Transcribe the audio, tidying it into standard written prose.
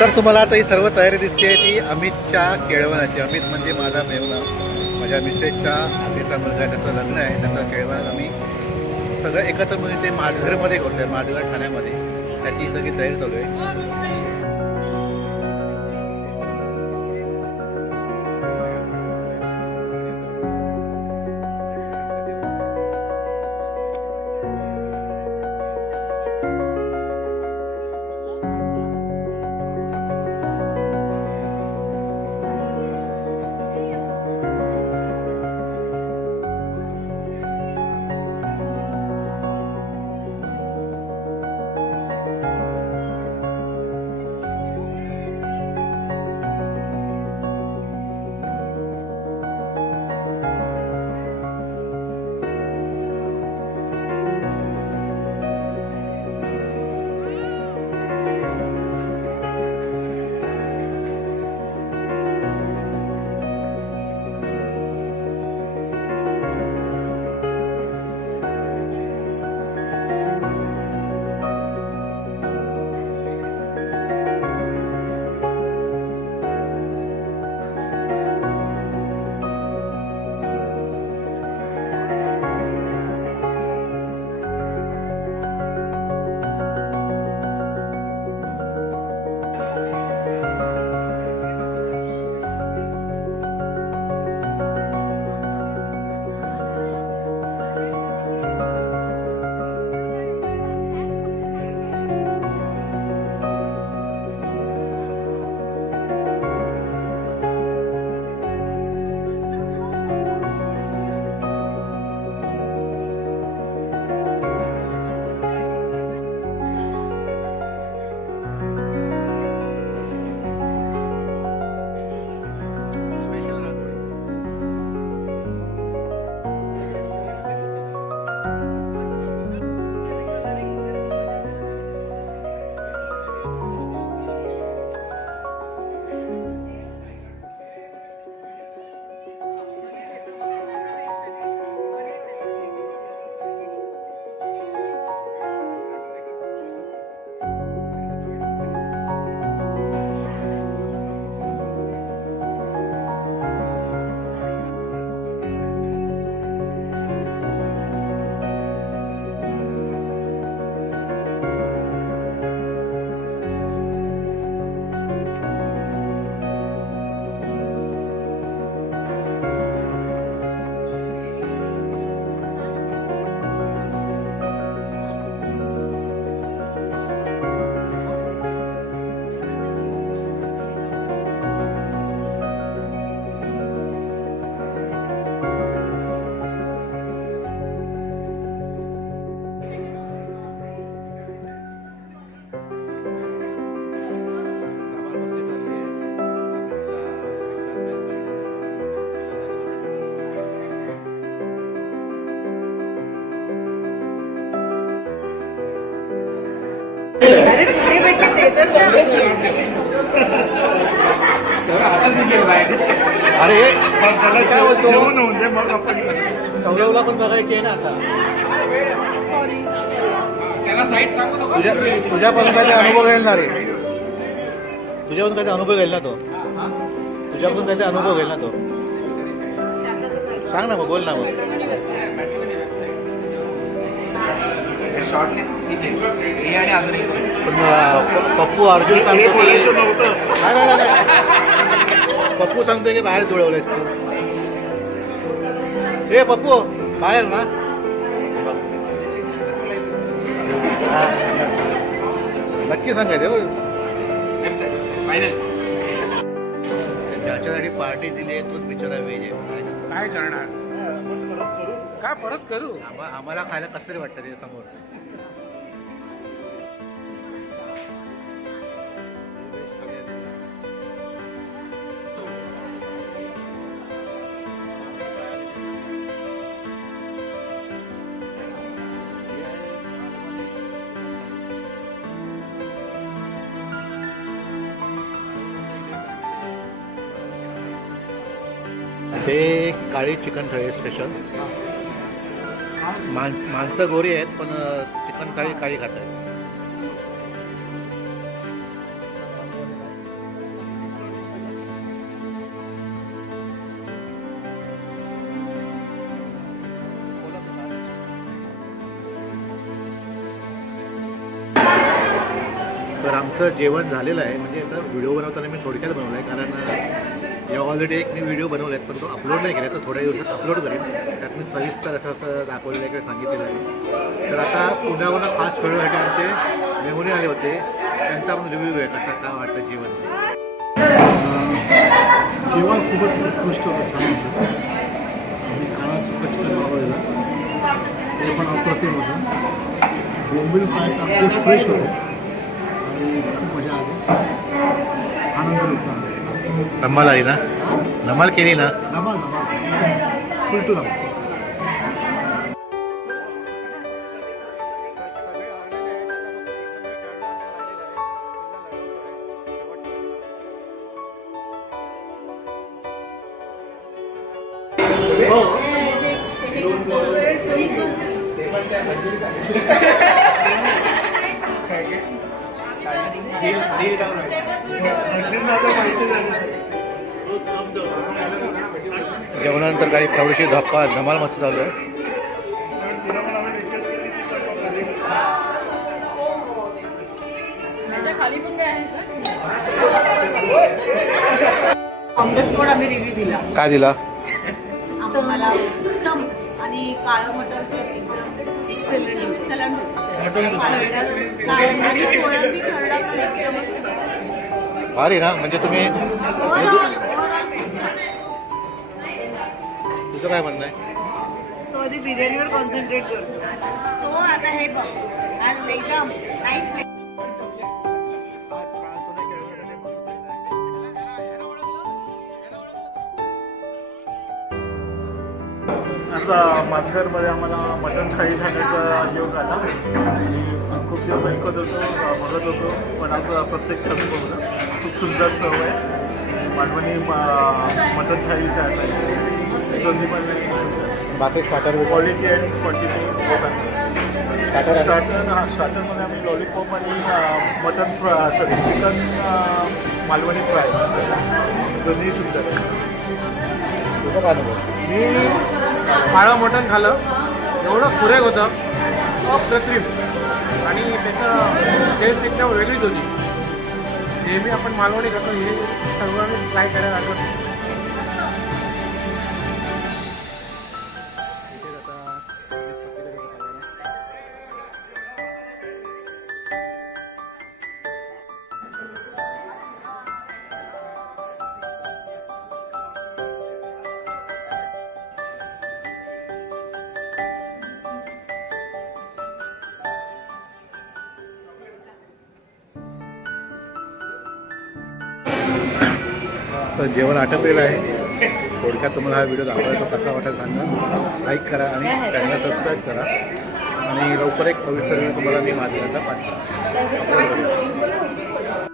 तर तुम्हाला आता ही सर्व तयारी दिसते ती अमितच्या केळवणाची. अमित म्हणजे माझा मेवना, माझ्या मिसेसच्या आधीचा मुलगा, त्याचं लग्न आहे, त्याचं केळवण आम्ही सगळं एकत्र मिळून ते माझघरमध्ये करतो आहे, माझघर ठाण्यामध्ये. त्याची सगळी तयारी चालू आहे. अरे काय बोलतो, सौरवला पण बघायची आहे ना आता. तुझ्यापासून काय अनुभव घेईल ना रे, तुझ्यापासून काय अनुभव घेईल ना तो, तुझ्यापासून काय अनुभव घेईल ना तो. सांग ना मग, बोल ना मग. पप्पू अर्जुन सांगतो, नाही पप्पू सांगतोय की बाहेर जुळवलंयस तू. हे पप्पू बाहेर ना, नक्की सांगायचं. ज्याच्यासाठी पार्टी दिली आहे तोच बिचारा वेज आहे. काय करणार, काय परत करू. आम्हाला खायला कसं तरी वाटतं त्याच्या समोर. हे काळी चिकन थाळी आहे स्पेशल. माणसं गोरी आहेत पण चिकन थाळी काळी खात आहेत. तर आमचं जेवण झालेलं आहे. म्हणजे आता व्हिडिओ बनवताना मी थोडक्यात बनवलं आहे कारण या ऑलरेडी एक मी व्हिडिओ बनवला आहे पण तो अपलोड नाही केला. तो थोड्या दिवसात अपलोड करेन. त्यात मी सविस्तर असं दाखवलेलं आहे किंवा सांगितलेलं आहे. तर आता पुण्याहून खास वेळेसाठी आमचे मेहुणे आले होते. त्यांचा आपण रिव्ह्यू आहे कसा काय वाटतं जेवण. जेवण खूपच उत्कृष्ट होतं, छान होतं. आणि काळा सुका चिकन मागवलेलं ते पण अप्रतिम होतं. बोंबील फ्राय अगदी फ्रेश होतं आणि खूप मजा आली, आनंद होता. धमाल आली ना, धमाल केली ना. धमाल फुल टू धमाल. जेवणानंतर काही थोडीशी धमाल मस्त चालू आहे. ऑन द स्पॉट आम्ही रिव्ह्यू दिला. काय दिला? आम्हाला उत्तम आणि काळं मटण तर एकदम एक्सलंट भारी ना. म्हणजे तुम्ही तुझं काय म्हणणं आहे? तो आधी बिर्याणीवर कॉन्सन्ट्रेट करतो. तो आता हे बघ आणि एकदम नाईस. असं माझघरमध्ये आम्हाला मटण थाळी खाण्याचा योग आला आणि खूप दिवस ऐकत होतो, बघत होतो, पण आज प्रत्यक्ष अनुभवलं. खूप सुंदर चव आहे. मालवणी मटण थाळी खायला दोन्ही पण सुंदर. बाकी स्टार्टर क्वालिटी अँड क्वांटिटी होत आहे. स्टार्टरमध्ये आम्ही लॉलीपॉप आणि mutton fry chicken Malvani fry दोन्ही सुंदर आहे. तुझं काय अनुभव? मी काळं मटण खाल्लं, एवढं सुरेख होतं, अप्रतिम. आणि त्याचं टेस्ट एकदम वेगळीच होती. नेहमी आपण मालवणी खातो, हे सर्वांनी ट्राय करायला लागतं. तर जेवण आटपलेलं आहे. थोडक्यात तुम्हाला हा व्हिडिओ दाखवायचा कसा वाटेल सांगा. लाईक करा आणि चॅनल सबस्क्राईब करा आणि लवकर एक सविस्तर व्हिडिओ तुम्हाला मी माझ्याकडे पाठवा.